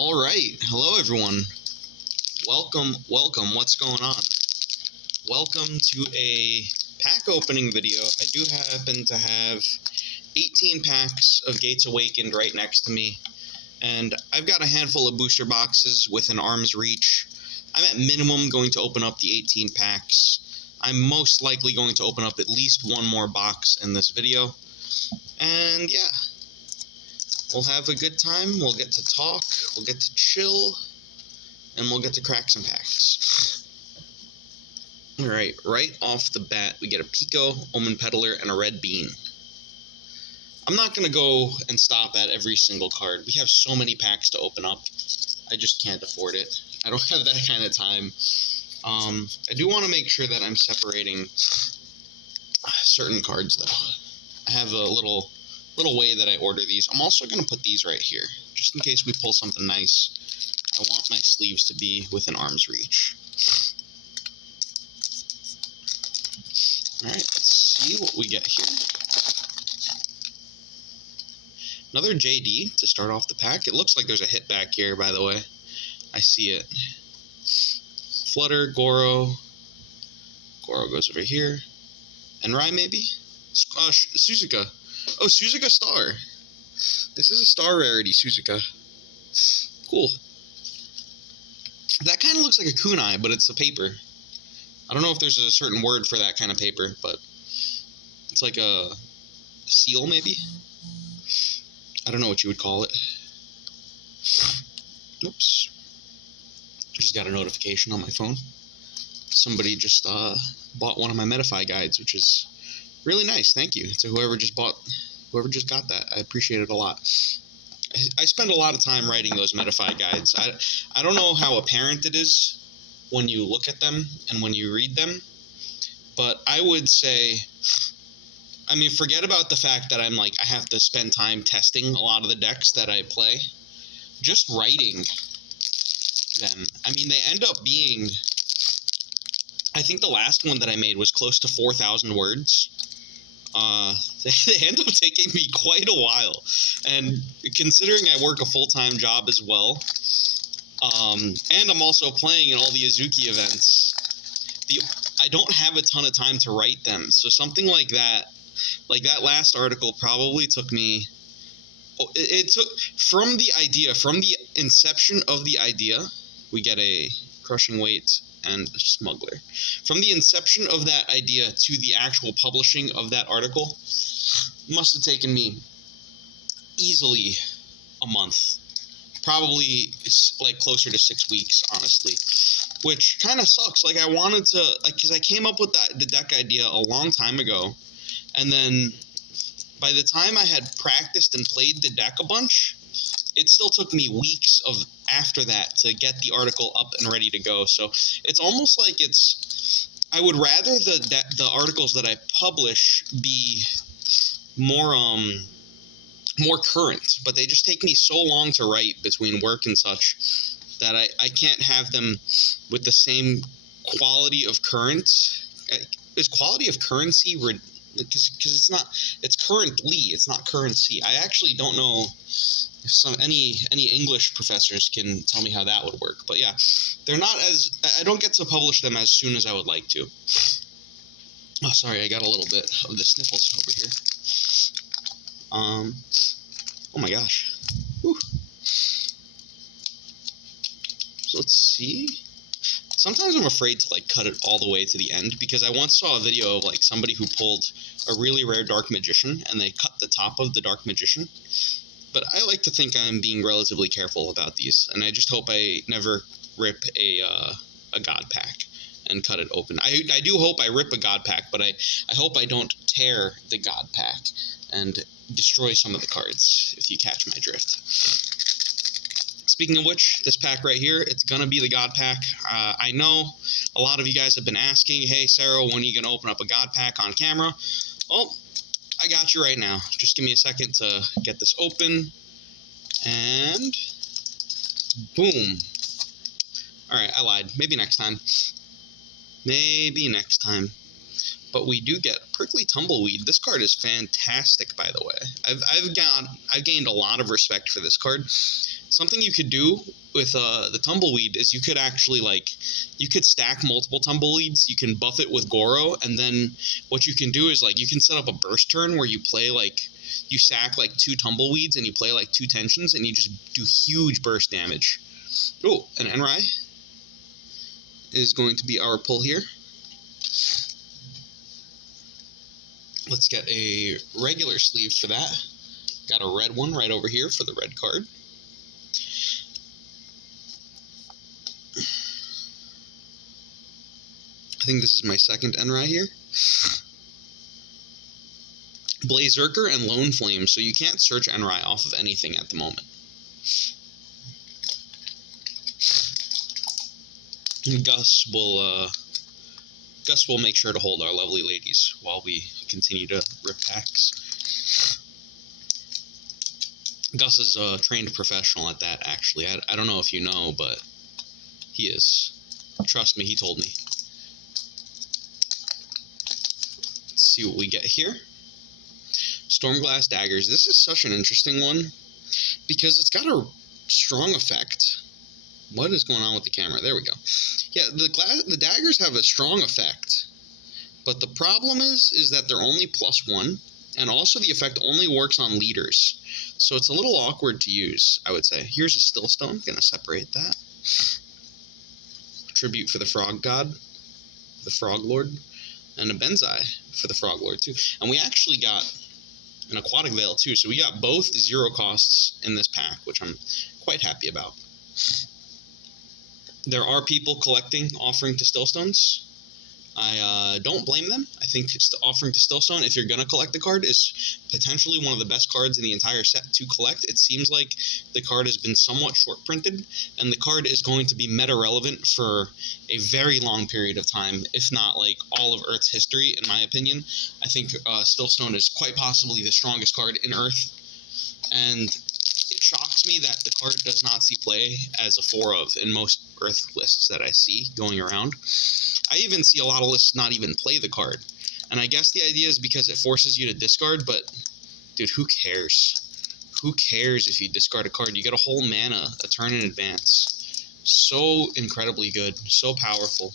All right. Hello, everyone. Welcome. What's going on? Welcome to a pack opening video. I do happen to have 18 packs of Gates Awakened right next to me, and I've got a handful of booster boxes within arm's reach. I'm at minimum going to open up the 18 packs. I'm most likely going to open up at least one more box in this video. And yeah, we'll have a good time, we'll get to talk, we'll get to chill, and we'll get to crack some packs. Alright, right off the bat, we get a Pico, Omen Peddler, and a Red Bean. I'm not going to go and stop at every single card. We have so many packs to open up. I just can't afford it. I don't have that kind of time. I do want to make sure that I'm separating certain cards, though. I have a little way that I order these. I'm also going to put these right here, just in case we pull something nice. I want my sleeves to be within arm's reach. Alright, let's see what we get here. Another JD to start off the pack. It looks like there's a hit back here, by the way. I see it. Flutter, Goro. Goro goes over here. And Rai, maybe? Suzuka. Oh, Suzuka Star. This is a star rarity, Suzuka. Cool. That kind of looks like a kunai, but it's a paper. I don't know if there's a certain word for that kind of paper, but it's like a seal, maybe? I don't know what you would call it. Oops. Just got a notification on my phone. Somebody just bought one of my Metafy guides, which is really nice. Thank you to whoever just got that. I appreciate it a lot. I spend a lot of time writing those Metafy guides. I don't know how apparent it is when you look at them and when you read them, but I would say, I mean, forget about the fact that I have to spend time testing a lot of the decks that I play. Just writing them. I mean, they end up being, I think the last one that I made was close to 4,000 words. They end up taking me quite a while, and considering I work a full-time job as well, and I'm also playing in all the Azuki events, I don't have a ton of time to write them, so something like that last article probably took me, it took, from the inception of the idea, we get a Crushing Weight and a Smuggler. From the inception of that idea to the actual publishing of that article, must have taken me easily a month. Probably closer to 6 weeks, honestly. Which kind of sucks. I wanted to, because I came up with the deck idea a long time ago, and then by the time I had practiced and played the deck a bunch, it still took me weeks after that to get the article up and ready to go. So it's almost like I would rather the articles that I publish be more current, but they just take me so long to write between work and such that I can't have them with the same quality of current. Is quality of currency, because it's currently, it's not currency. I actually don't know if any English professors can tell me how that would work. But yeah, they're not I don't get to publish them as soon as I would like to. Oh, sorry, I got a little bit of the sniffles over here. Oh my gosh. Whew. So let's see. Sometimes I'm afraid to cut it all the way to the end, because I once saw a video of somebody who pulled a really rare Dark Magician and they cut the top of the Dark Magician. But I like to think I'm being relatively careful about these, and I just hope I never rip a God pack and cut it open. I do hope I rip a God pack, but I hope I don't tear the God pack and destroy some of the cards, if you catch my drift. Speaking of which, this pack right here, it's going to be the God pack. I know a lot of you guys have been asking, hey, Sarah, when are you going to open up a God pack on camera? Well, I got you right now. Just give me a second to get this open. And boom. Alright, I lied. Maybe next time. Maybe next time. But we do get Prickly Tumbleweed. This card is fantastic, by the way. I've gained a lot of respect for this card. something you could do with the Tumbleweed is you could actually, like, you could stack multiple Tumbleweeds. You can buff it with Goro, and then what you can do is, like, you can set up a burst turn where you play, like, you sack, like, 2 Tumbleweeds and you play, like, 2 Tensions, and you just do huge burst damage. Oh, an Enrai is going to be our pull here. Let's get a regular sleeve for that. Got a red one right over here for the red card. I think this is my second Enrai here. Blazerker and Lone Flame, so you can't search Enrai off of anything at the moment. And Gus will make sure to hold our lovely ladies while we continue to rip packs. Gus is a trained professional at that, actually. I don't know if you know, but he is. Trust me, he told me. Let's see what we get here. Stormglass Daggers. This is such an interesting one because it's got a strong effect. What is going on with the camera? There we go. Yeah, the daggers have a strong effect, but the problem is that they're only +1, and also the effect only works on leaders, so it's a little awkward to use, I would say. Here's a Stillstone. Gonna separate that. Tribute for the Frog God, the Frog Lord, and a Benzai for the Frog Lord too. And we actually got an Aquatic Veil too, so we got both 0 costs in this pack, which I'm quite happy about. There are people collecting Offering to Stillstones. I don't blame them. I think Offering to Stillstone, if you're going to collect the card, is potentially one of the best cards in the entire set to collect. It seems like the card has been somewhat short printed, and the card is going to be meta relevant for a very long period of time, if not like all of Earth's history, in my opinion. I think Stillstone is quite possibly the strongest card in Earth, and it shocks me that the card does not see play as a 4-of in most Earth lists that I see going around. I even see a lot of lists not even play the card. And I guess the idea is because it forces you to discard, but, dude, who cares? Who cares if you discard a card? You get a whole mana, a turn in advance. So incredibly good, so powerful.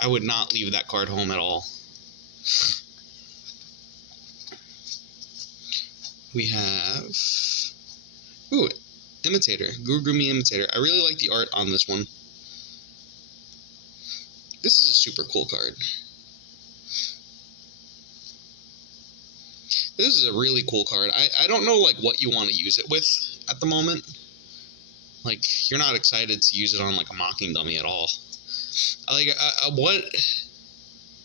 I would not leave that card home at all. We have... Ooh, Imitator. Gurugumi Imitator. I really like the art on this one. This is a super cool card. This is a really cool card. I don't know, like, what you want to use it with at the moment. Like, you're not excited to use it on, like, a Mocking Dummy at all. Like, what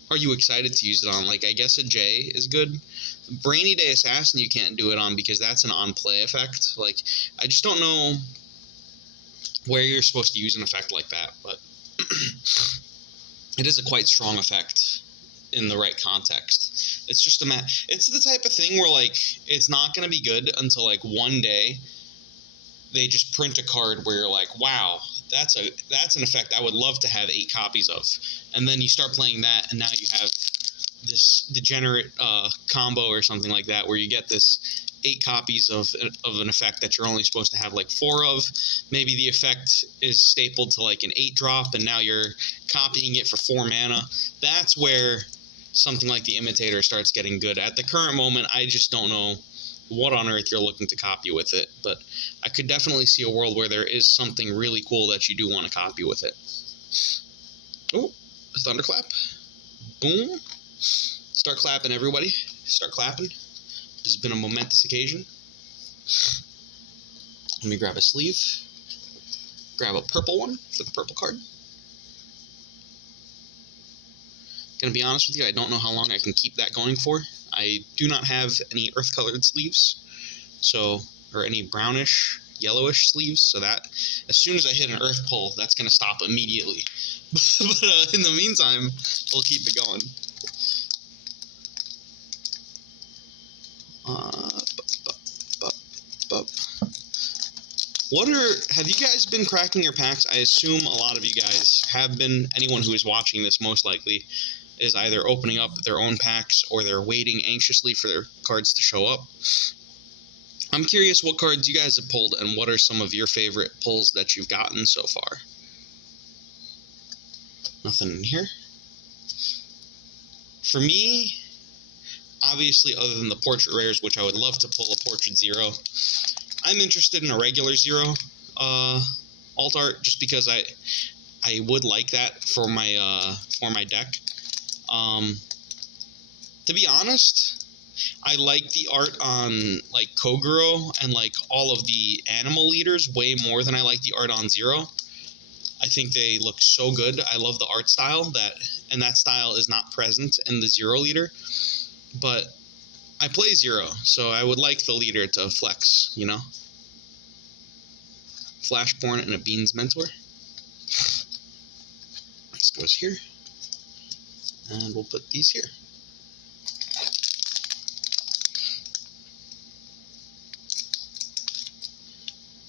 are you excited to use it on? Like, I guess a J is good. Brainy Day Assassin you can't do it on because that's an on-play effect. Like, I just don't know where you're supposed to use an effect like that, but it is a quite strong effect in the right context. It's just it's the type of thing where, like, it's not going to be good until, like, one day they just print a card where you're like, wow, that's an effect I would love to have 8 copies of. And then you start playing that, and now you have this degenerate combo or something like that where you get this 8 copies of an effect that you're only supposed to have like 4 of. Maybe the effect is stapled to like an 8-drop, and now you're copying it for 4 mana. That's where something like the Imitator starts getting good. At the current moment, I just don't know what on earth you're looking to copy with it, but I could definitely see a world where there is something really cool that you do want to copy with it. Oh, a Thunderclap. Boom. Start clapping, everybody. Start clapping. This has been a momentous occasion. Let me grab a sleeve. Grab a purple one for the purple card. Gonna be honest with you, I don't know how long I can keep that going for. I do not have any earth-colored sleeves, or any brownish, yellowish sleeves, so that as soon as I hit an earth pull, that's gonna stop immediately. But in the meantime, we'll keep it going. Have you guys been cracking your packs? I assume a lot of you guys have been. Anyone who is watching this most likely is either opening up their own packs or they're waiting anxiously for their cards to show up. I'm curious what cards you guys have pulled and what are some of your favorite pulls that you've gotten so far. Nothing in here. For me, obviously, other than the Portrait Rares, which I would love to pull a Portrait Zero, I'm interested in a regular Zero alt art just because I would like that for my deck. To be honest, I like the art on like Kogoro and like all of the animal leaders way more than I like the art on Zero. I think they look so good. I love the art style and that style is not present in the Zero leader. But I play Zero, so I would like the leader to flex, you know? Flashborn and a Beans Mentor. This goes here. And we'll put these here.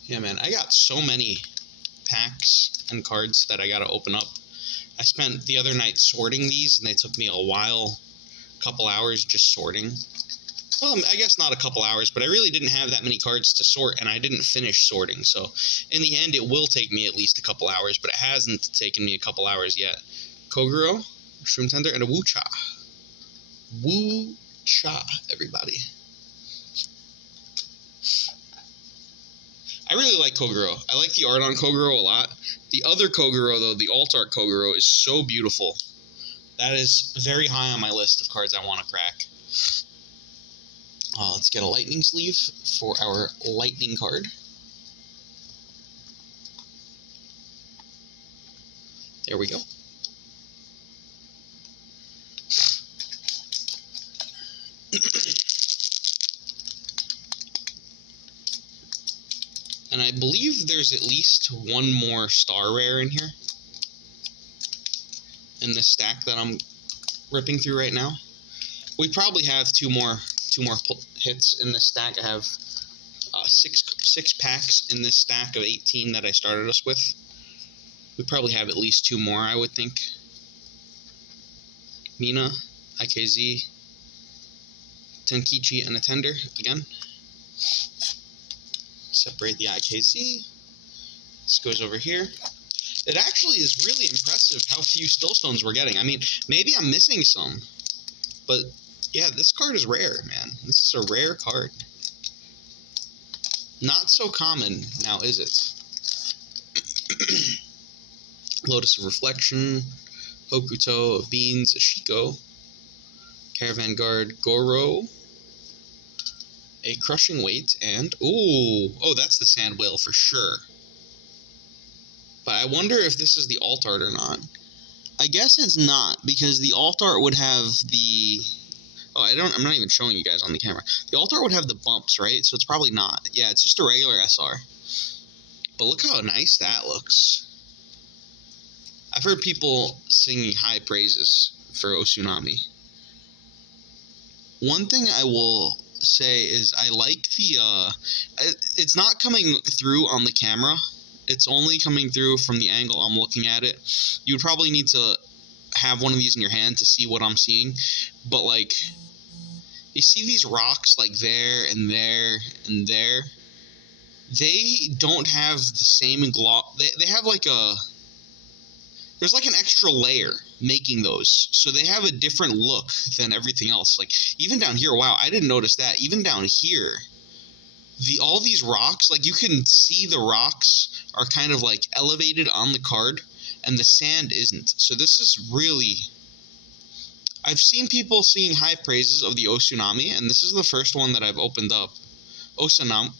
Yeah, man, I got so many packs and cards that I gotta open up. I spent the other night sorting these, and they took me a while, a couple hours just sorting. Well, I guess not a couple hours, but I really didn't have that many cards to sort, and I didn't finish sorting. So, in the end, it will take me at least a couple hours, but it hasn't taken me a couple hours yet. Kogoro, Shroom Tender, and a Wu-Cha. Wu-Cha, everybody. I really like Kogoro. I like the art on Kogoro a lot. The other Kogoro, though, the alt art Kogoro, is so beautiful. That is very high on my list of cards I want to crack. Let's get a lightning sleeve for our lightning card. There we go. And I believe there's at least one more star rare in here. In this stack that I'm ripping through right now. We probably have two more hits in this stack. I have six packs in this stack of 18 that I started us with. We probably have at least two more, I would think. Mina, IKZ, Tenkichi, and a Tender again. Separate the IKZ. This goes over here. It actually is really impressive how few Stillstones we're getting. I mean, maybe I'm missing some, but yeah, this card is rare, man. This is a rare card. Not so common now, is it? Lotus of Reflection, Hokuto of Beans, Ashiko, Caravan Guard, Goro, a Crushing Weight, and oh, that's the Sand Whale for sure. But I wonder if this is the alt art or not. I guess it's not, because the alt art would have the... Oh, I'm not even showing you guys on the camera. The alt art would have the bumps, right? So it's probably not. Yeah, it's just a regular SR. But look how nice that looks. I've heard people singing high praises for Osunami. One thing I will say is I like the... it's not coming through on the camera. It's only coming through from the angle I'm looking at it. You would probably need to have one of these in your hand to see what I'm seeing. But, like, you see these rocks, like, there and there and there? They don't have the same gloss. They have, like, a... There's, like, an extra layer making those. So they have a different look than everything else. Like, even down here, wow, I didn't notice that. Even down here... all these rocks, like, you can see the rocks are kind of, like, elevated on the card, and the sand isn't. So this is really... I've seen people singing high praises of the Osunami, and this is the first one that I've opened up. Osunanami.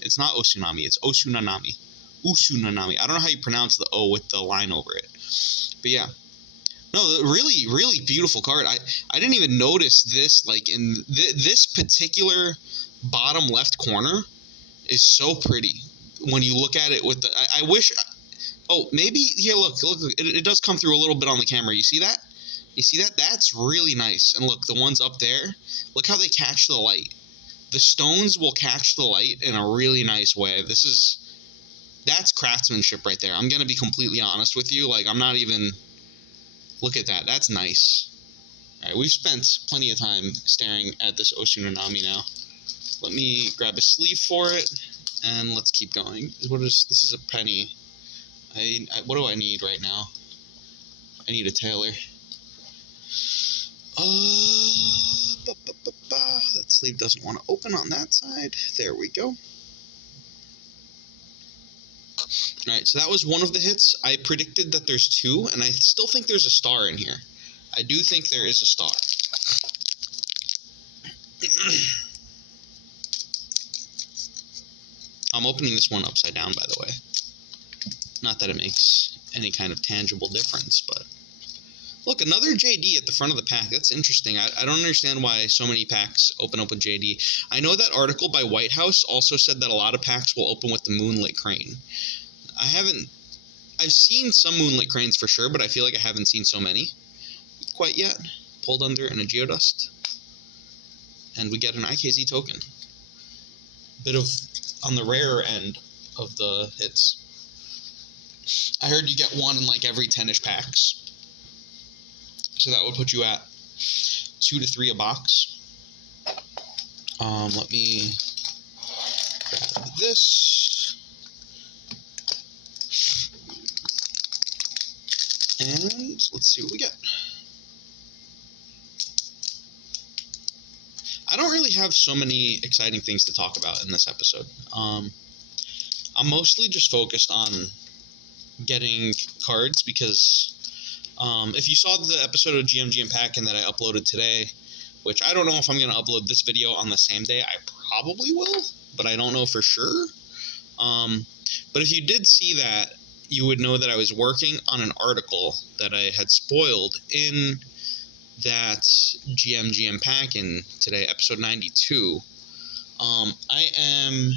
It's not Osunami, it's Osunanami. Usunanami. I don't know how you pronounce the O with the line over it. But yeah. No, really, really beautiful card. I didn't even notice this, like, in this particular bottom left corner is so pretty when you look at it with the... I wish... Oh, maybe... Here, look. It does come through a little bit on the camera. You see that? You see that? That's really nice. And look, the ones up there, look how they catch the light. The stones will catch the light in a really nice way. That's craftsmanship right there. I'm going to be completely honest with you. Like, I'm not even... Look at that. That's nice. Alright, we've spent plenty of time staring at this Osunanami now. Let me grab a sleeve for it, and let's keep going. This is a penny. What do I need right now? I need a tailor. That sleeve doesn't want to open on that side. There we go. Alright, so that was one of the hits. I predicted that there's two, and I still think there's a star in here. I do think there is a star. I'm opening this one upside down, by the way. Not that it makes any kind of tangible difference, but... Look, another JD at the front of the pack. That's interesting. I don't understand why so many packs open up with JD. I know that article by White House also said that a lot of packs will open with the Moonlit Crane. I've seen some Moonlit Cranes for sure, but I feel like I haven't seen so many quite yet. Pulled Under and a Geodust. And we get an IKZ token. Bit of on the rarer end of the hits. I heard you get one in like every 10-ish packs. So that would put you at 2 to 3 a box. Let me grab this. And let's see what we get. I don't really have so many exciting things to talk about in this episode. I'm mostly just focused on getting cards because if you saw the episode of GMGM Pack-In that I uploaded today, which I don't know if I'm going to upload this video on the same day. I probably will, but I don't know for sure. But if you did see that, you would know that I was working on an article that I had spoiled in that GMGM Pack-In today, episode 92. I am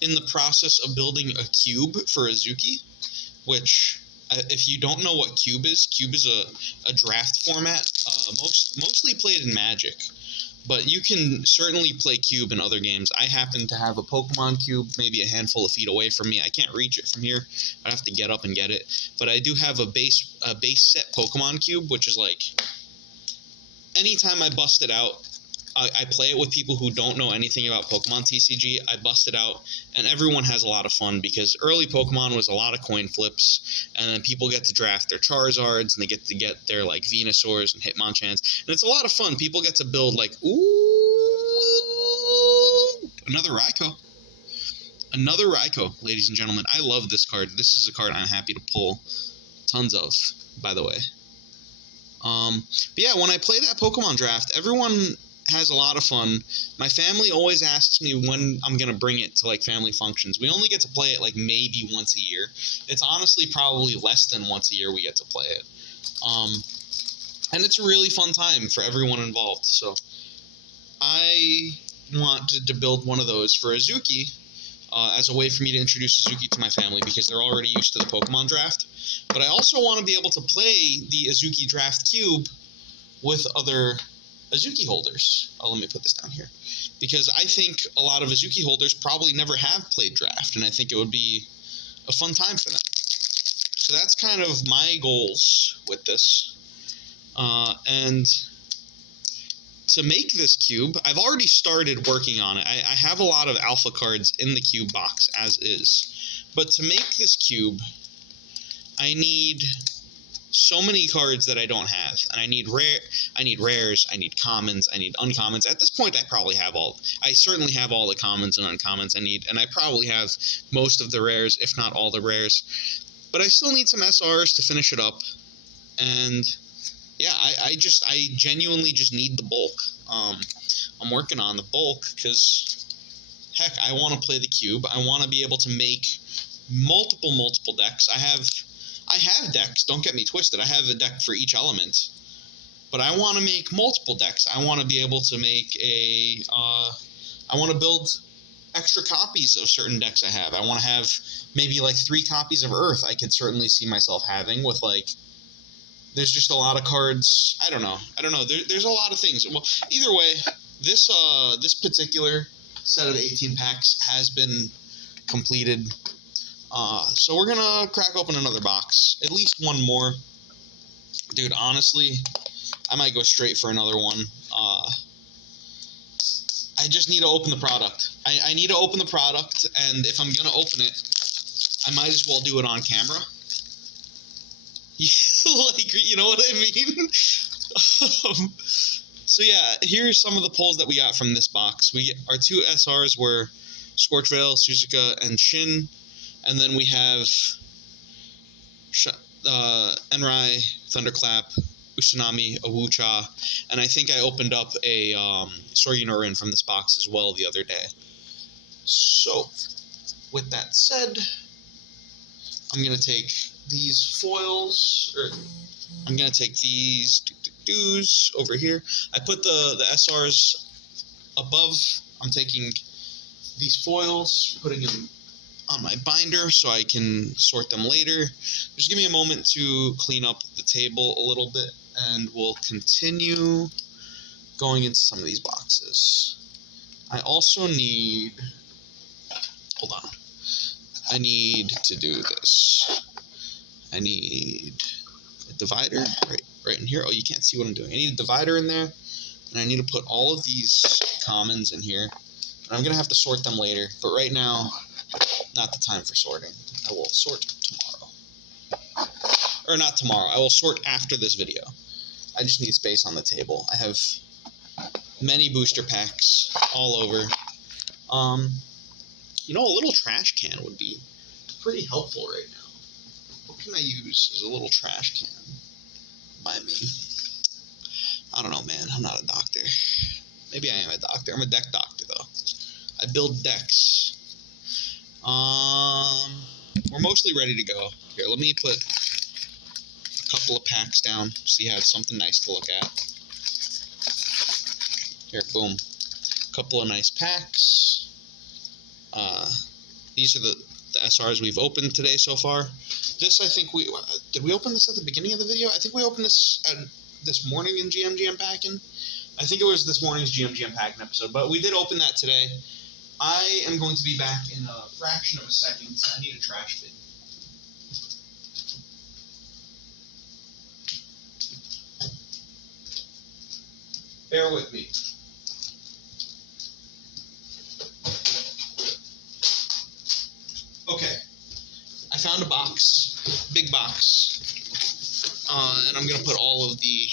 in the process of building a cube for Azuki, which... if you don't know what Cube is a draft format, mostly played in Magic, but you can certainly play Cube in other games. I happen to have a Pokemon Cube, maybe a handful of feet away from me. I can't reach it from here. I'd have to get up and get it. But I do have a base set Pokemon Cube, which is like, anytime I bust it out, I play it with people who don't know anything about Pokemon TCG. I bust it out, and everyone has a lot of fun because early Pokemon was a lot of coin flips, and then people get to draft their Charizards, and they get to get their, like, Venusaurs and Hitmonchans, and it's a lot of fun. People get to build, like, ooh, another Raikou. Another Raikou, ladies and gentlemen. I love this card. This is a card I'm happy to pull tons of, by the way. But yeah, when I play that Pokemon draft, everyone has a lot of fun. My family always asks me when I'm going to bring it to, like, family functions. We only get to play it, like, maybe once a year. It's honestly probably less than once a year we get to play it. And it's a really fun time for everyone involved. So I wanted to build one of those for Azuki as a way for me to introduce Azuki to my family because they're already used to the Pokemon draft. But I also want to be able to play the Azuki draft cube with other Azuki holders. Let me put this down here. Because I think a lot of Azuki holders probably never have played draft, and I think it would be a fun time for them. So that's kind of my goals with this. And to make this cube, I've already started working on it. I have a lot of alpha cards in the cube box as is. But to make this cube, I need so many cards that I don't have. And I need rares, I need commons, I need uncommons. At this point, I certainly have all the commons and uncommons I need, and I probably have most of the rares, if not all the rares. But I still need some SRs to finish it up. And yeah, I genuinely just need the bulk. I'm working on the bulk because, heck, I want to play the cube. I want to be able to make multiple decks. I have decks, don't get me twisted. I have a deck for each element. But I want to make multiple decks. I want to be able to make I want to build extra copies of certain decks I have. I want to have maybe like 3 copies of Earth I could certainly see myself having with, like, there's just a lot of cards. I don't know. There's a lot of things. Well, either way, this particular set of 18 packs has been completed. So we're gonna crack open another box. At least one more. Dude, honestly, I might go straight for another one. I just need to open the product. I need to open the product, and if I'm going to open it, I might as well do it on camera. Like, you know what I mean? So yeah, here's some of the pulls that we got from this box. Our two SRs were Scorchvale, Suzuka, and Shin. And then we have Enrai, Thunderclap, Usanami, Awucha, and I think I opened up a Soryu from this box as well the other day. So, with that said, I'm going to take these foils, or I'm going to take these doos over here. I put the SRs above. I'm taking these foils, putting them on my binder so I can sort them later. Just give me a moment to clean up the table a little bit, and we'll continue going into some of these boxes. I also need, hold on, I need to do this. I need a divider right in here. Oh, you can't see what I'm doing. I need a divider in there, and I need to put all of these commons in here. And I'm going to have to sort them later, but right now, not the time for sorting. I will sort tomorrow. Or not tomorrow. I will sort after this video. I just need space on the table. I have many booster packs all over. You know, a little trash can would be pretty helpful right now. What can I use as a little trash can by me? I don't know, man. I'm not a doctor. Maybe I am a doctor. I'm a deck doctor, though. I build decks. We're mostly ready to go. Here, let me put a couple of packs down so you have something nice to look at. Here, boom. A couple of nice packs. These are the SRs we've opened today so far. This, I think did we open this at the beginning of the video? I think we opened this this morning in GMGM Packin'. I think it was this morning's GMGM Packin' episode, but we did open that today. I am going to be back in a fraction of a second. I need a trash bin. Bear with me. Okay. I found a box, big box, and I'm going to put all of the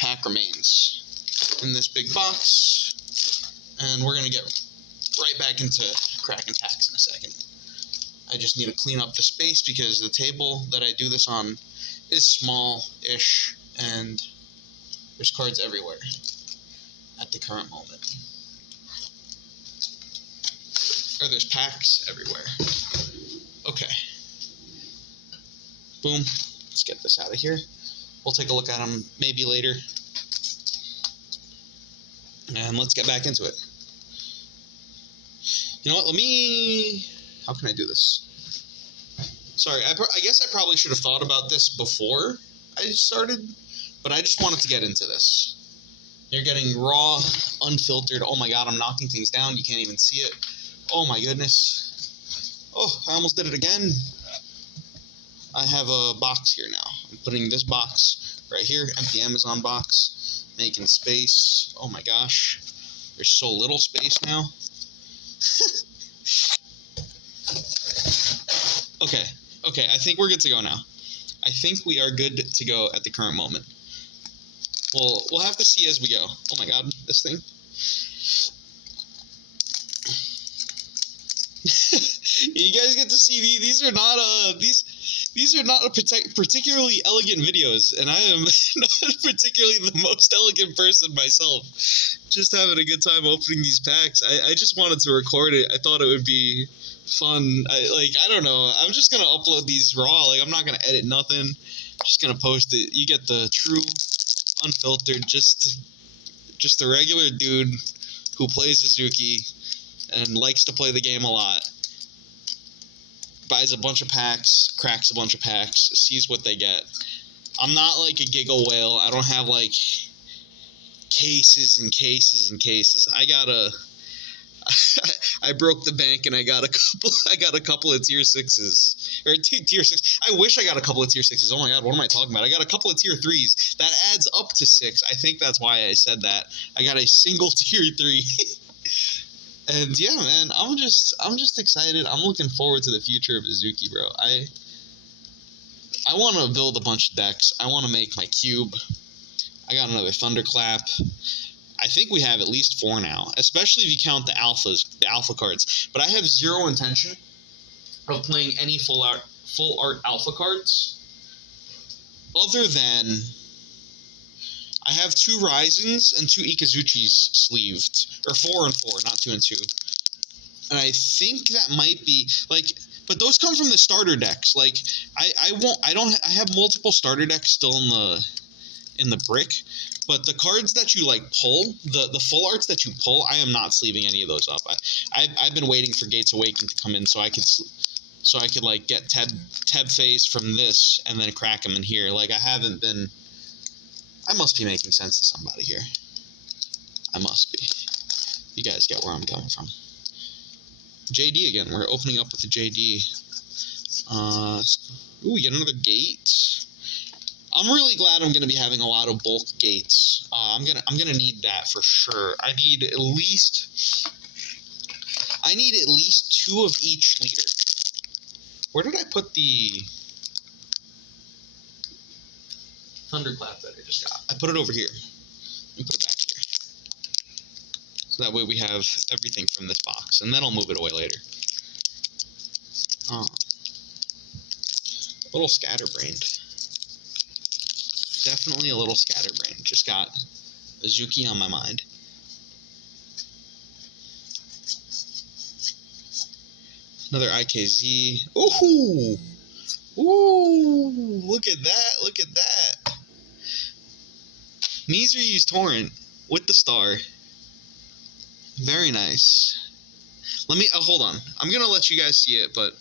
pack remains in this big box, and we're going to get right back into cracking packs in a second. I just need to clean up the space because the table that I do this on is small-ish, and there's cards everywhere at the current moment. Or there's packs everywhere. Okay. Boom. Let's get this out of here. We'll take a look at them maybe later. And let's get back into it. You know what? How can I do this? Sorry, I guess I probably should have thought about this before I started, but I just wanted to get into this. You're getting raw, unfiltered. Oh my god, I'm knocking things down. You can't even see it. Oh my goodness. Oh, I almost did it again. I have a box here now. I'm putting this box right here, empty Amazon box, making space. Oh my gosh. There's so little space now. Okay, I think we're good to go now. I think we are good to go at the current moment. We'll have to see as we go. Oh my god, this thing. You guys get to see these are not particularly elegant videos, and I am not particularly the most elegant person myself. Just having a good time opening these packs. I just wanted to record it. I thought it would be fun. I don't know. I'm just gonna upload these raw. Like, I'm not gonna edit nothing. I'm just gonna post it. You get the true, unfiltered, just the regular dude who plays Azuki and likes to play the game a lot. Buys a bunch of packs, cracks a bunch of packs, sees what they get. I'm not like a giggle whale. I don't have like cases and cases and cases. I I broke the bank and I got a couple of tier 6s. Or tier 6. I wish I got a couple of tier 6s. Oh my god, what am I talking about? I got a couple of tier 3s. That adds up to 6. I think that's why I said that. I got a single tier 3. And yeah, man, I'm just excited. I'm looking forward to the future of Azuki, bro. I want to build a bunch of decks. I want to make my cube. I got another Thunderclap. I think we have at least 4 now, especially if you count the alpha cards. But I have zero intention of playing any full art alpha cards, other than I have 2 Ryzens and 2 Ikazuchis sleeved, or 4 and 4, not 2 and 2. And I think that might be like, but those come from the starter decks. Like I have multiple starter decks still in the brick, but the cards that you like pull, the full arts that you pull, I am not sleeving any of those up. I've been waiting for Gates Awakened to come in so I could like get Teb Phase from this and then crack them in here. Like I must be making sense to somebody here. I must be. You guys get where I'm coming from. JD again. We're opening up with a JD. Ooh, we get another gate. I'm really glad I'm going to be having a lot of bulk gates. I'm gonna need that for sure. I need at least 2 of each leader. Where did I put the Thunderclap that I just got? I put it over here. Let me put it back here. So that way we have everything from this box, and then I'll move it away later. A little scatterbrained. Definitely a little scatterbrained. Just got Azuki on my mind. Another IKZ. Ooh! Ooh! Look at that! Look at that! Mizryu's Torrent with the star. Very nice. Let me hold on. I'm gonna let you guys see it, but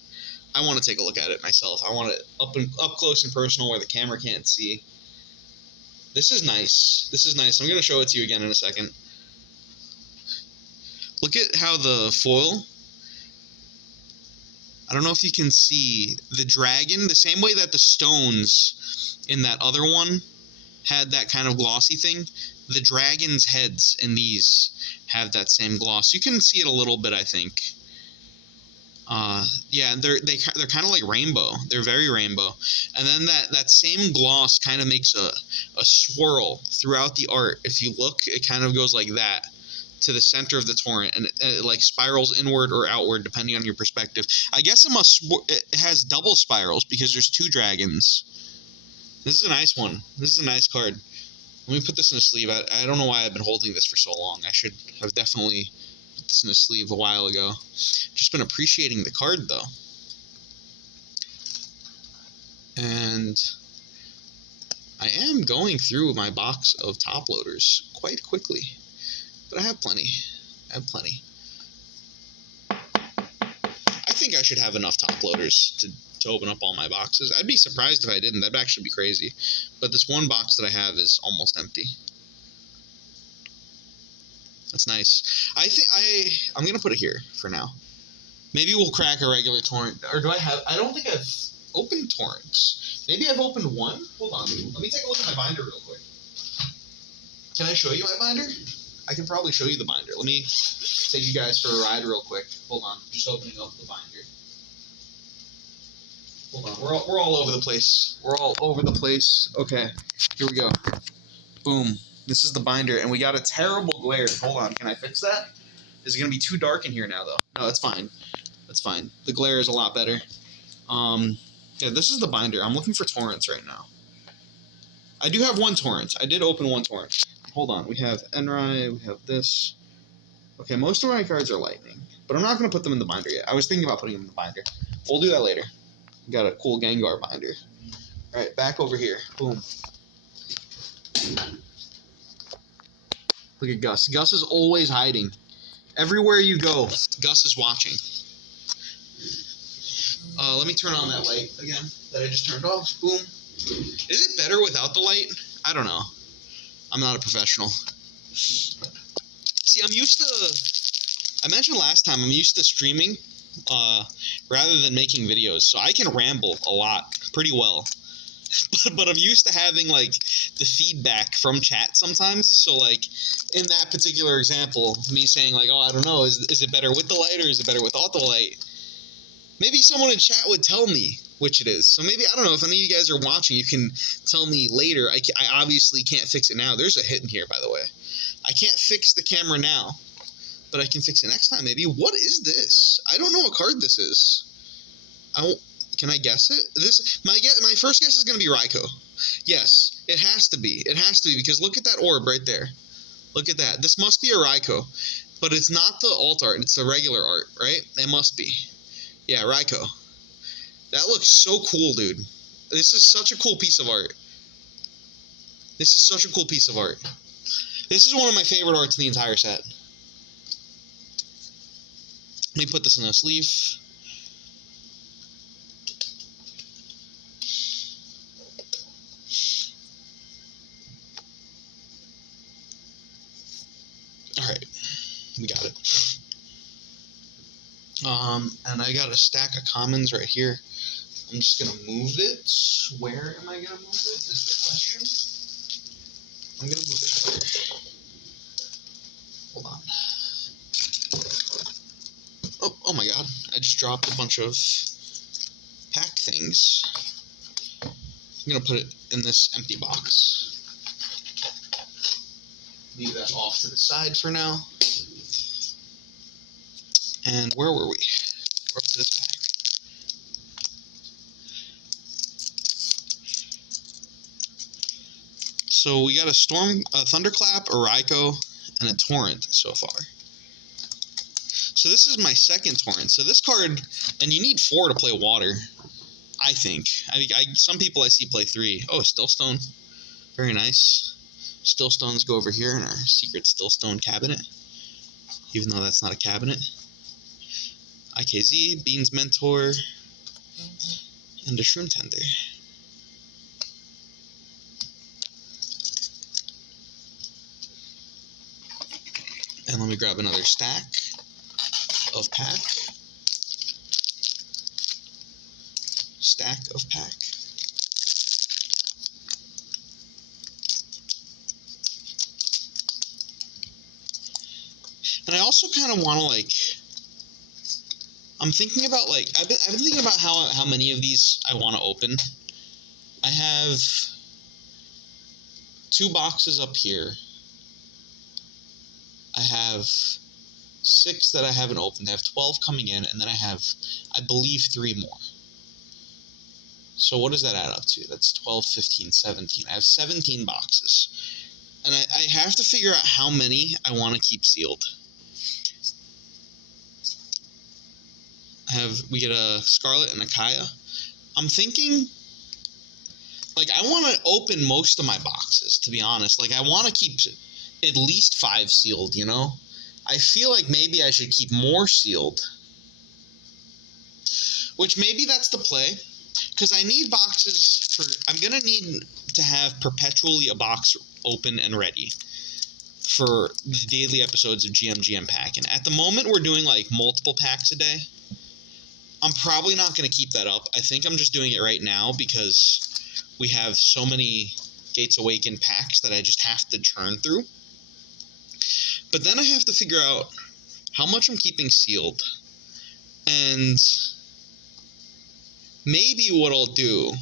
I want to take a look at it myself. I want it up close and personal where the camera can't see. This is nice. This is nice. I'm gonna show it to you again in a second. Look at how the foil. I don't know if you can see the dragon, the same way that the stones in that other one had that kind of glossy thing. The dragon's heads in these have that same gloss. You can see it a little bit, I think. Yeah, they're kind of like rainbow. They're very rainbow. And then that same gloss kind of makes a swirl throughout the art. If you look, it kind of goes like that to the center of the torrent, and it like spirals inward or outward depending on your perspective. I guess it has double spirals because there's 2 dragons. This is a nice one. This is a nice card. Let me put this in a sleeve. I don't know why I've been holding this for so long. I should have definitely put this in a sleeve a while ago. Just been appreciating the card, though. And I am going through my box of top loaders quite quickly. But I have plenty. I think I should have enough top loaders to open up all my boxes. I'd be surprised if I didn't. That'd actually be crazy. But this one box that I have is almost empty. That's nice. I'm gonna put it here for now. Maybe we'll crack a regular torrent. Or do I have... I don't think I've opened torrents. Maybe I've opened one? Hold on. Let me take a look at my binder real quick. Can I show you my binder? I can probably show you the binder. Let me take you guys for a ride real quick. Hold on. Just opening up the binder. Hold on. We're all over the place. We're all over the place. Okay. Here we go. Boom. This is the binder, and we got a terrible glare. Hold on. Can I fix that? Is it going to be too dark in here now, though? No, that's fine. That's fine. The glare is a lot better. Yeah, this is the binder. I'm looking for torrents right now. I do have one torrent. I did open one torrent. Hold on. We have Enrai. We have this. Okay, most of my cards are lightning, but I'm not going to put them in the binder yet. I was thinking about putting them in the binder. We'll do that later. We got a cool Gengar binder. All right, back over here. Boom. Look at Gus. Gus is always hiding. Everywhere you go, Gus is watching. Let me turn on that light again that I just turned off. Boom. Is it better without the light? I don't know. I'm not a professional. See, I'm used to I mentioned last time I'm used to streaming rather than making videos, so I can ramble a lot pretty well. But I'm used to having like the feedback from chat sometimes. So like in that particular example, me saying like, oh, I don't know, is it better with the light or is it better without the light? Maybe someone in chat would tell me which it is. So maybe, I don't know, if any of you guys are watching, you can tell me later. I obviously can't fix it now. There's a hit in here, by the way. I can't fix the camera now, but I can fix it next time maybe. What is this? I don't know what card this is. Can I guess it? My first guess is going to be Raikou. Yes, it has to be. It has to be, because look at that orb right there. Look at that. This must be a Raikou, but it's not the alt art. It's the regular art, right? It must be. Yeah, Raikou. That looks so cool, dude. This is such a cool piece of art. This is such a cool piece of art. This is one of my favorite arts in the entire set. Let me put this in a sleeve. Alright, we got it. And I got a stack of commons right here. I'm just gonna move it. Where am I gonna move it is the question. I'm gonna move it here. Hold on. Oh my god. I just dropped a bunch of pack things. I'm gonna put it in this empty box. Leave that off to the side for now. And where were we? We're up to this pack. So we got a Thunderclap, a Raikou, and a Torrent so far. So this is my second Torrent. So this card, and you need 4 to play water, I think. Some people I see play 3. Oh, Stillstone. Very nice. Stillstones go over here in our secret Stillstone cabinet, even though that's not a cabinet. IKZ, Bean's Mentor, and a Shroom Tender. And let me grab another stack of pack. Stack of pack. And I also kind of want to, like, I'm thinking about, like, I've been thinking about how many of these I want to open. I have 2 boxes up here. I have 6 that I haven't opened. I have 12 coming in, and then I have, I believe, 3 more. So what does that add up to? That's 12, 15, 17. I have 17 boxes. And I have to figure out how many I want to keep sealed. We get a Scarlet and a Kaya. I'm thinking, like, I want to open most of my boxes, to be honest. Like, I want to keep at least 5 sealed, you know? I feel like maybe I should keep more sealed. Which maybe that's the play. Because I need boxes for... I'm going to need to have perpetually a box open and ready for the daily episodes of GM Pack. And at the moment, we're doing, like, multiple packs a day. I'm probably not going to keep that up. I think I'm just doing it right now because we have so many Gates Awaken packs that I just have to churn through. But then I have to figure out how much I'm keeping sealed. And maybe what I'll do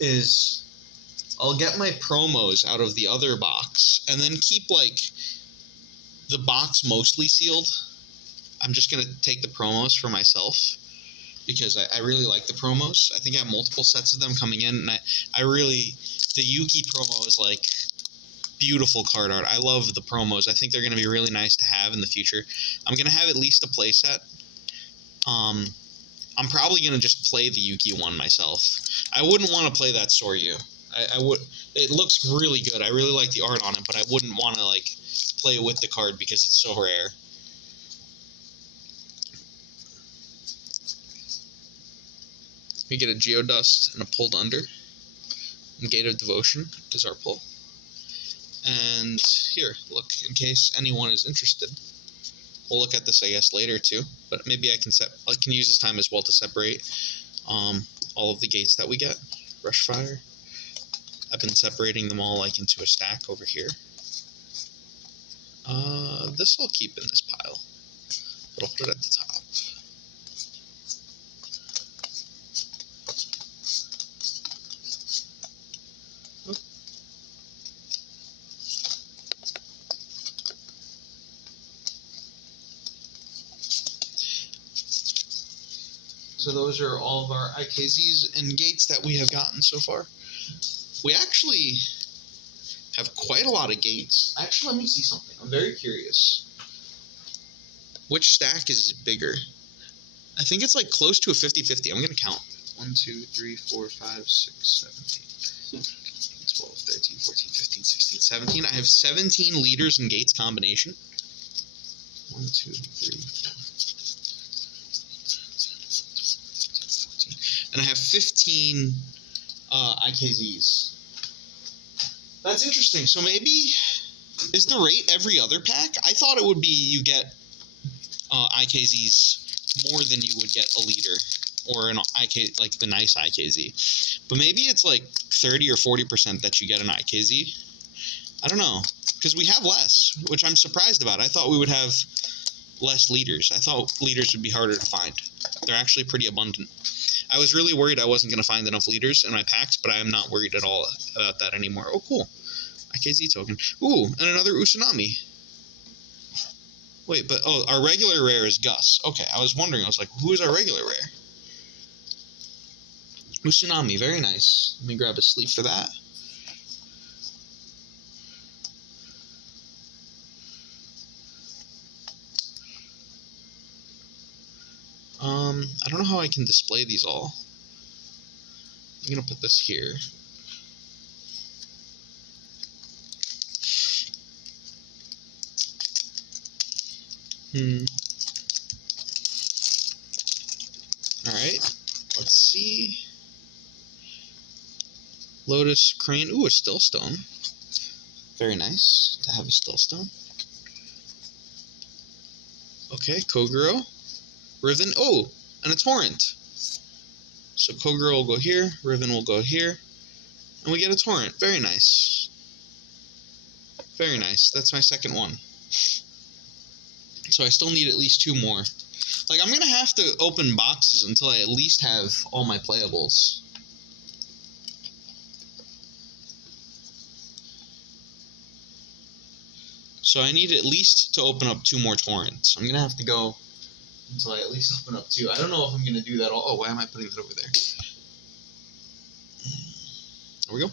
is I'll get my promos out of the other box and then keep, like, the box mostly sealed. I'm just going to take the promos for myself because I really like the promos. I think I have multiple sets of them coming in, and I really... The Yuki promo is, like, beautiful card art. I love the promos. I think they're going to be really nice to have in the future. I'm going to have at least a playset. I'm probably going to just play the Yuki one myself. I wouldn't want to play that Soryu. I would. It looks really good. I really like the art on it, but I wouldn't want to, like, play it with the card because it's so rare. We get a Geodust and a Pulled Under. And Gate of Devotion is our pull. And here, look, in case anyone is interested. We'll look at this, I guess, later too. But maybe I can use this time as well to separate all of the gates that we get. Rush fire. I've been separating them all like into a stack over here. This I'll keep in this pile, but I'll put it at the top. So those are all of our IKZs and gates that we have gotten so far. We actually have quite a lot of gates. Actually, let me see something. I'm very curious. Which stack is bigger? I think it's like close to a 50-50. I'm going to count. 1, 2, 3, 4, 5, 6, 7, 8, 12, 13, 14, 15, 16, 17. I have 17 leaders and gates combination. 1, 2, 3, 4. And I have 15 IKZs. That's interesting. So maybe, is the rate every other pack? I thought it would be you get IKZs more than you would get a leader or an IK, like the nice IKZ. But maybe it's like 30 or 40% that you get an IKZ. I don't know, because we have less, which I'm surprised about. I thought we would have less leaders. I thought leaders would be harder to find. They're actually pretty abundant. I was really worried I wasn't going to find enough leaders in my packs, but I am not worried at all about that anymore. Oh, cool. IKZ token. Ooh, and another Usunami. Wait, but, oh, our regular rare is Gus. Okay, I was wondering. I was like, who is our regular rare? Usunami, very nice. Let me grab a sleeve for that. I don't know how I can display these all. I'm going to put this here. Alright, let's see. Lotus Crane. Ooh, a Stillstone. Very nice to have a Stillstone. Okay, Kogoro. Riven. Oh, and a Torrent. So Kogoro will go here, Riven will go here, and we get a Torrent. Very nice. Very nice. That's my second one. So I still need at least 2 more. Like, I'm going to have to open boxes until I at least have all my playables. So I need at least to open up 2 more Torrents. I'm going to have to go until I at least open up 2. I don't know if I'm going to do that all. Oh, why am I putting it over there? There we go.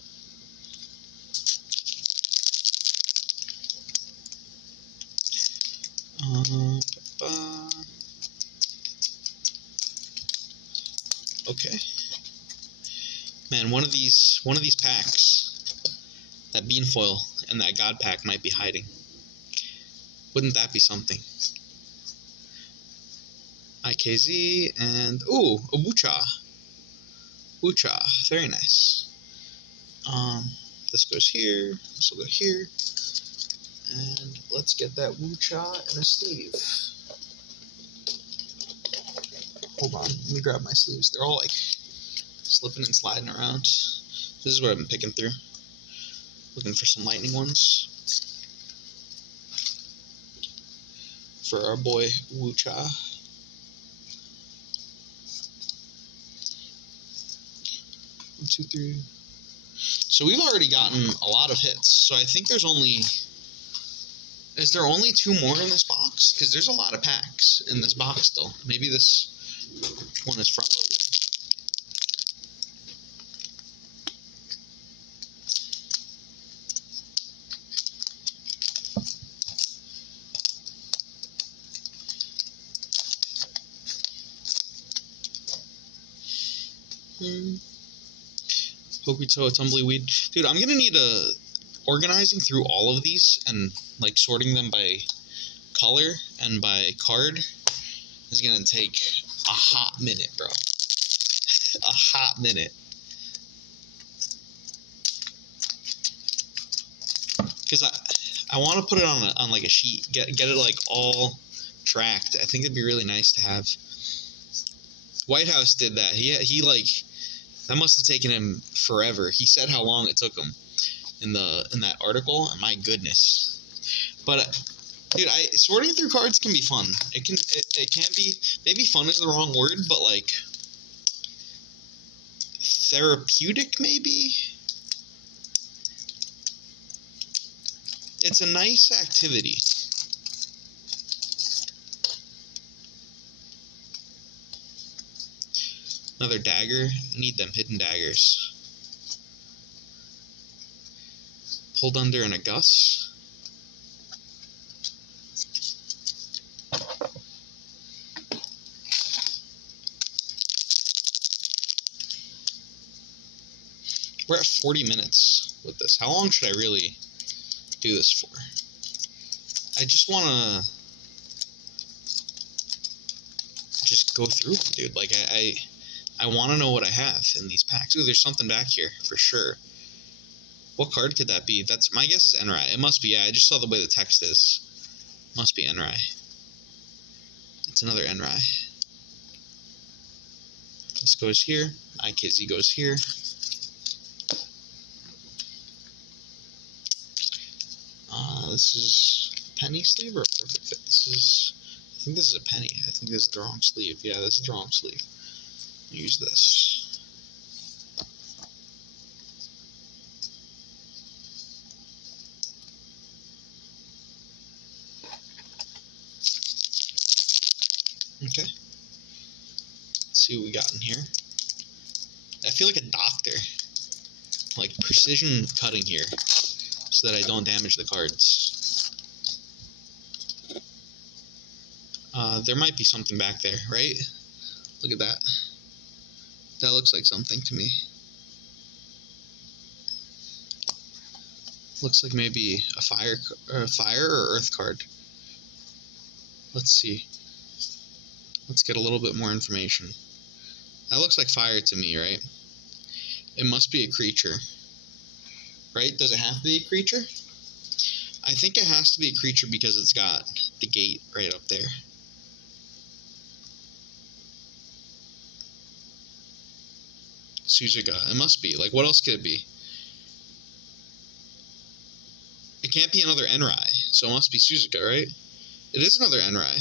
Okay. Man, one of these packs, that bean foil and that god pack might be hiding. Wouldn't that be something? IKZ and ooh, a Wucha. Wucha, very nice. This goes here. This will go here. And let's get that Wucha in a sleeve. Hold on, let me grab my sleeves. They're all like slipping and sliding around. This is what I've been picking through. Looking for some lightning ones. For our boy Wucha. 1, 2, 3. So we've already gotten a lot of hits. So I think there's only... Is there only 2 more in this box? Because there's a lot of packs in this box still. Maybe this one is front-loaded. Hokuto, Tumbleweed. Dude, I'm gonna need organizing through all of these and like sorting them by color and by card is gonna take a hot minute, bro. A hot minute. because I want to put it on like a sheet, get it like all tracked. I think it'd be really nice to have. White House did that. He like, that must have taken him forever. He said how long it took him in that article, and my goodness. But dude, sorting through cards can be fun. It can be, maybe fun is the wrong word, but like therapeutic maybe. It's a nice activity. Another dagger. I need them hidden daggers. Pulled under an August. We're at 40 minutes with this. How long should I really do this for? I just want to just go through them, dude. Like, I want to know what I have in these packs. Ooh, there's something back here, for sure. What card could that be? That's, my guess is Enrai. It must be, yeah, I just saw the way the text is. Must be Enrai. It's another Enrai. This goes here. IKZ goes here. This is penny sleeve or a perfect fit? This is, I think this is a penny. I think this is the wrong sleeve. Yeah, this is the wrong sleeve. Use this. Okay. Let's see what we got in here. I feel like a doctor. Like precision cutting here, so that I don't damage the cards. There might be something back there, right? Look at that. That looks like something to me. Looks like maybe a fire or earth card. Let's see. Let's get a little bit more information. That looks like fire to me, right? It must be a creature. Right? Does it have to be a creature? I think it has to be a creature because it's got the gate right up there. Suzuka. It must be. Like, what else could it be? It can't be another Enrai, so it must be Suzuka, right? It is another Enrai.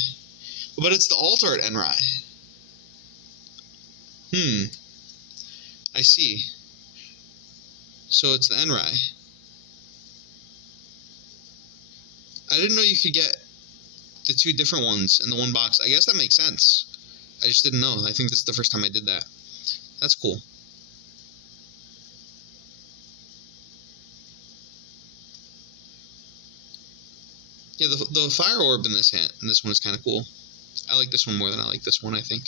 But it's the alt art Enrai. I see. So it's the Enrai. I didn't know you could get the two different ones in the one box. I guess that makes sense. I just didn't know. I think this is the first time I did that. That's cool. Yeah, the fire orb in this one is kind of cool. I like this one more than I like this one, I think.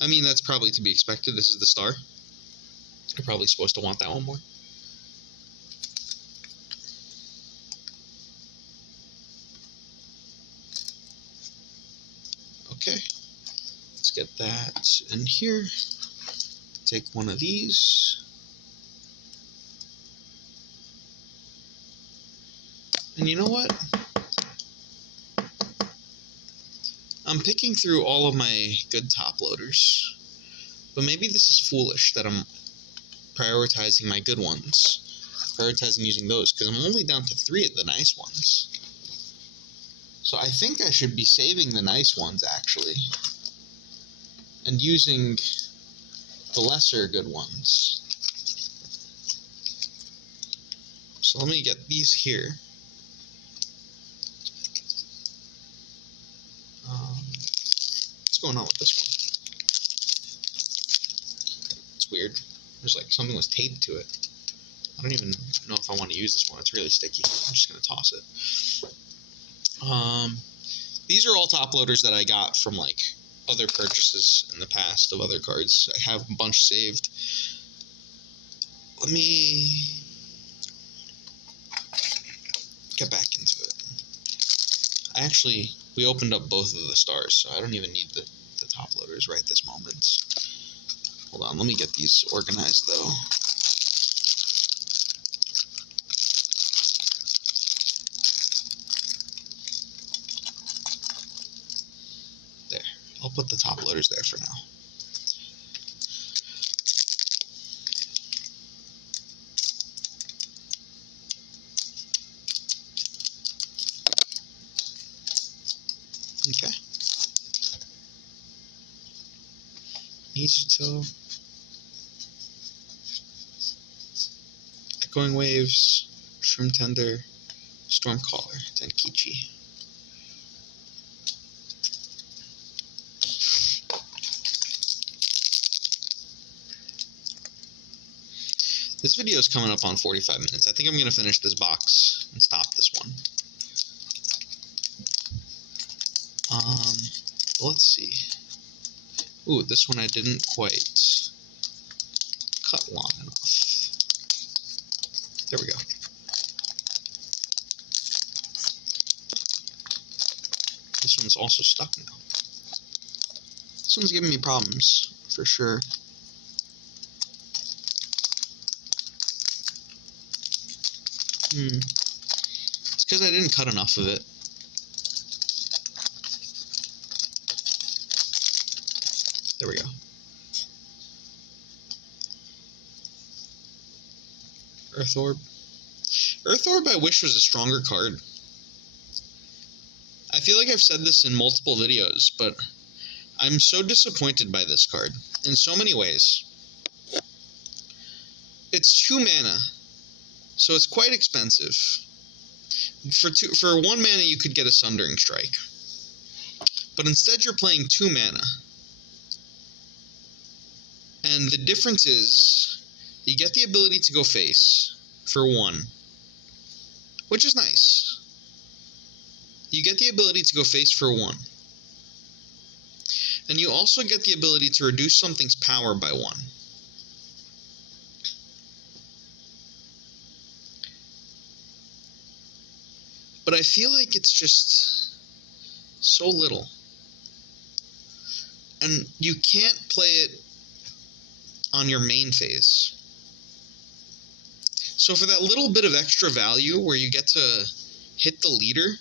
I mean, that's probably to be expected. This is the star. You're probably supposed to want that one more. Okay. Let's get that in here. Take one of these. And you know what? I'm picking through all of my good top loaders, but maybe this is foolish that I'm prioritizing my good ones, prioritizing using those, because I'm only down to 3 of the nice ones. So I think I should be saving the nice ones, actually, and using the lesser good ones. So let me get these here. What's going on with this one? It's weird. There's like something was taped to it. I don't even know if I want to use this one. It's really sticky. I'm just going to toss it. These are all top loaders that I got from like other purchases in the past of other cards. I have a bunch saved. Let me get back into it. We opened up both of the stars, so I don't even need the top loaders right this moment. Hold on, let me get these organized though. I'll put the top loaders there for now. Okay. Mizuto. Echoing Waves, Shroom Tender, Stormcaller, Tenkichi. This video is coming up on 45 minutes. I think I'm going to finish this box and stop this one. Let's see. Ooh, this one I didn't quite cut long enough. There we go. This one's also stuck now. This one's giving me problems, for sure. It's because I didn't cut enough of it. There we go. Earth Orb. Earth Orb I wish was a stronger card. I feel like I've said this in multiple videos, but I'm so disappointed by this card in so many ways. It's 2 mana, so it's quite expensive. For 1 mana you could get a Sundering Strike, but instead you're playing 2 mana. And the difference is, you get the ability to go face for 1, which is nice. You get the ability to go face for 1. And you also get the ability to reduce something's power by 1. But I feel like it's just so little. And you can't play it on your main phase. So for that little bit of extra value where you get to hit the leader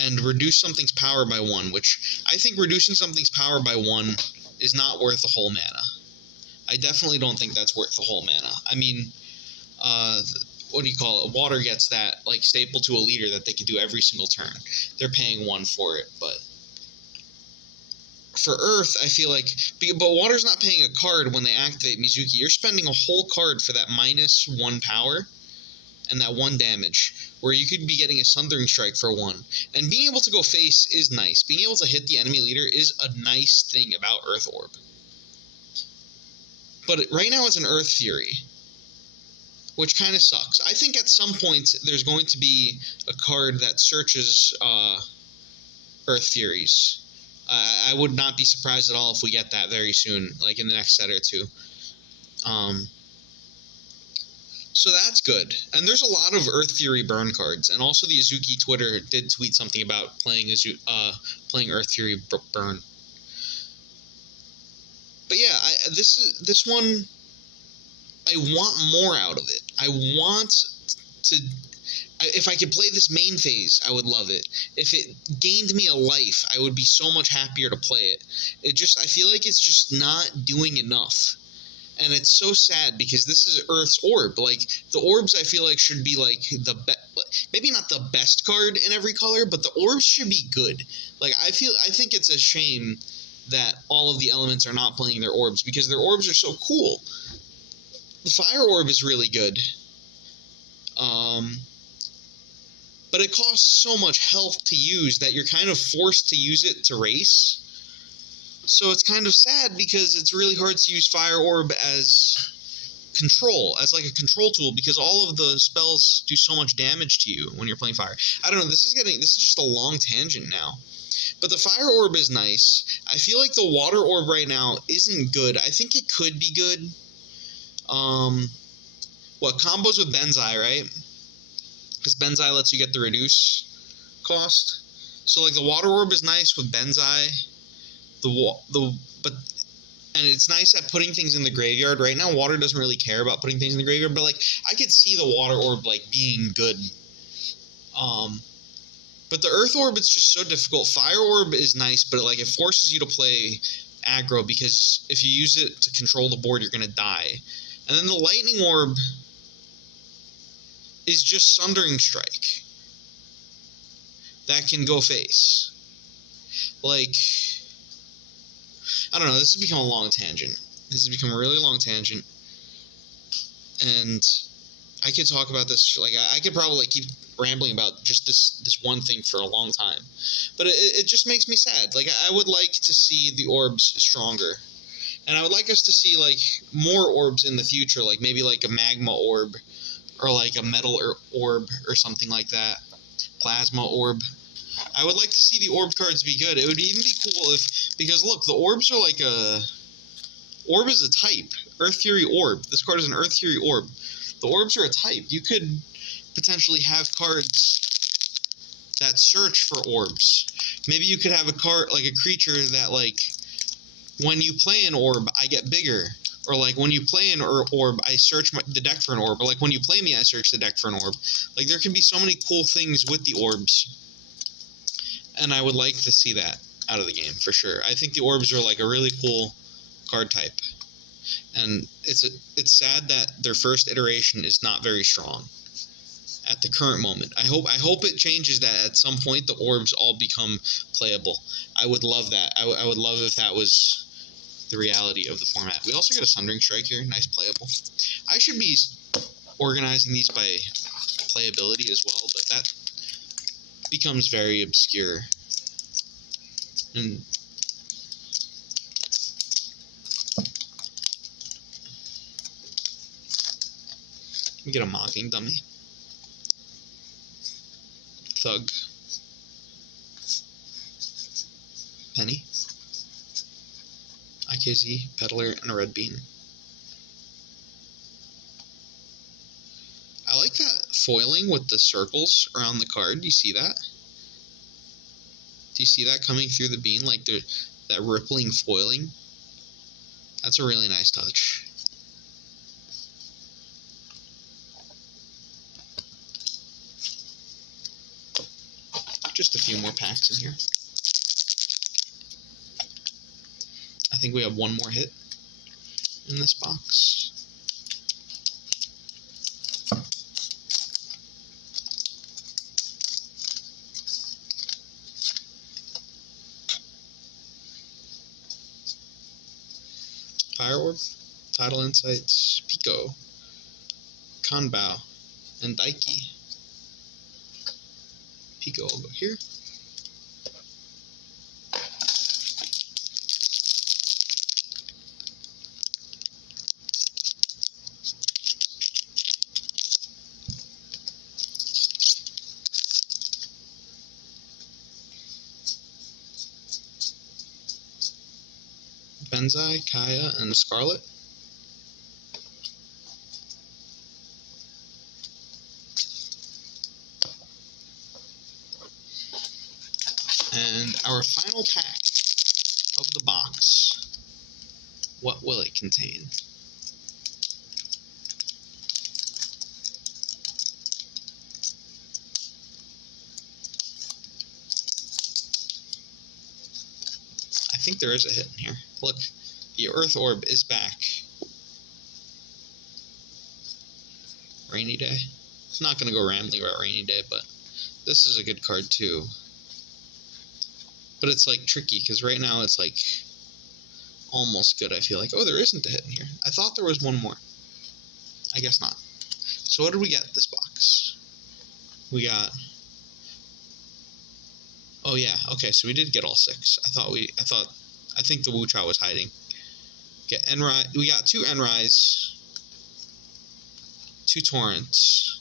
and reduce something's power by 1, which I think reducing something's power by 1 is not worth the whole mana. I definitely don't think that's worth the whole mana. I mean, what do you call it? Water gets that, like, staple to a leader that they can do every single turn. They're paying 1 for it, but for Earth, I feel like, but Water's not paying a card when they activate Mizuki. You're spending a whole card for that -1 power and that 1 damage, where you could be getting a Sundering Strike for 1. And being able to go face is nice. Being able to hit the enemy leader is a nice thing about Earth Orb. But right now it's an Earth Fury, which kind of sucks. I think at some point there's going to be a card that searches Earth Furies. I would not be surprised at all if we get that very soon, like in the next set or two. So that's good. And there's a lot of Earth Fury burn cards. And also the Azuki Twitter did tweet something about playing Earth Fury burn. But yeah, this one, I want more out of it. I want to... If I could play this main phase, I would love it. If it gained me a life, I would be so much happier to play it. I feel like it's just not doing enough. And it's so sad because this is Earth's Orb. Like, the orbs I feel like should be like maybe not the best card in every color, but the orbs should be good. Like, I think it's a shame that all of the elements are not playing their orbs because their orbs are so cool. The Fire Orb is really good. But it costs so much health to use that you're kind of forced to use it to race. So it's kind of sad because it's really hard to use Fire Orb as control, as like a control tool, because all of the spells do so much damage to you when you're playing fire. I don't know, this is just a long tangent now. But the Fire Orb is nice. I feel like the Water Orb right now isn't good. I think it could be good. Combos with Benzai, right? Because Benzai lets you get the reduce cost. So, like, the Water Orb is nice with Benzai. And it's nice at putting things in the graveyard. Right now, Water doesn't really care about putting things in the graveyard, but, like, I could see the Water Orb, like, being good. But the Earth Orb is just so difficult. Fire Orb is nice, but like it forces you to play aggro because if you use it to control the board, you're going to die. And then the Lightning Orb is just Sundering Strike that can go face. Like, I don't know, this has become a long tangent. This has become a really long tangent. And I could talk about this, like, I could probably keep rambling about just this one thing for a long time. But it just makes me sad. Like, I would like to see the orbs stronger. And I would like us to see, like, more orbs in the future, like maybe like a magma orb or like a metal orb or something like that. Plasma orb. I would like to see the orb cards be good. It would even be cool if, because look, the orbs are like orb is a type. Earth Fury Orb. This card is an Earth Fury Orb. The orbs are a type. You could potentially have cards that search for orbs. Maybe you could have a card, like a creature that, like, when you play an orb, I get bigger. Or, like, when you play an orb, I search the deck for an orb. Or, like, when you play me, I search the deck for an orb. Like, there can be so many cool things with the orbs. And I would like to see that out of the game, for sure. I think the orbs are, like, a really cool card type. And it's sad that their first iteration is not very strong at the current moment. I hope it changes that at some point the orbs all become playable. I would love that. I would love if that was the reality of the format. We also got a Sundering Strike here. Nice playable. I should be organizing these by playability as well, but that becomes very obscure. And we get a Mocking Dummy. Thug. Penny. IKZ, Peddler, and a Red Bean. I like that foiling with the circles around the card. Do you see that? Do you see that coming through the bean? Like that rippling foiling? That's a really nice touch. Just a few more packs in here. I think we have one more hit in this box. Fire Orb, Tidal Insights, Pico, Kanbao, and Daiki. Pico will go here. Benzai, Kaya, and Scarlet. And our final pack of the box. What will it contain? I think there is a hit in here. Look, the Earth Orb is back. Rainy Day. I'm not going to go rambling about Rainy Day, but this is a good card too. But it's like tricky, because right now it's like almost good, I feel like. Oh, there isn't a hit in here. I thought there was one more. I guess not. So what did we get in this box? We got... Oh yeah, okay, so we did get all 6. I think the Wucha was hiding. Get Enrai. We got 2 Enrais, 2 Torrents,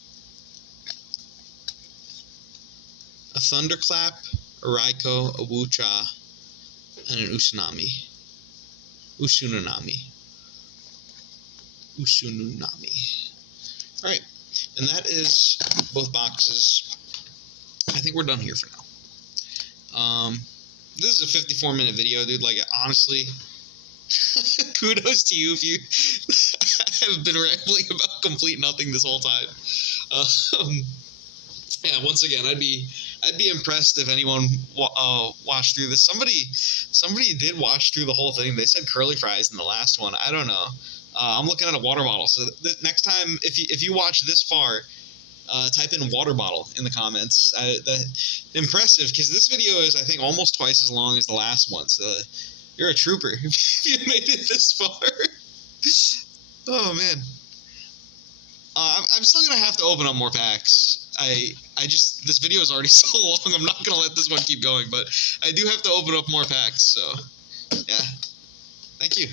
a Thunderclap, a Raikou, a Wucha, and an Usunami. Alright, and that is both boxes. I think we're done here for now. This is a 54-minute video, dude. Like, honestly, kudos to you if you have been rambling about complete nothing this whole time. Yeah, once again, I'd be impressed if anyone watched through this. Somebody did watch through the whole thing. They said curly fries in the last one. I don't know. I'm looking at a water bottle. So next time, if you watch this far, type in water bottle in the comments. Impressive, because this video is, I think, almost twice as long as the last one. So you're a trooper if you made it this far. Oh man. I'm still gonna have to open up more packs. I just, this video is already so long. I'm not gonna let this one keep going, but I do have to open up more packs. So yeah, thank you.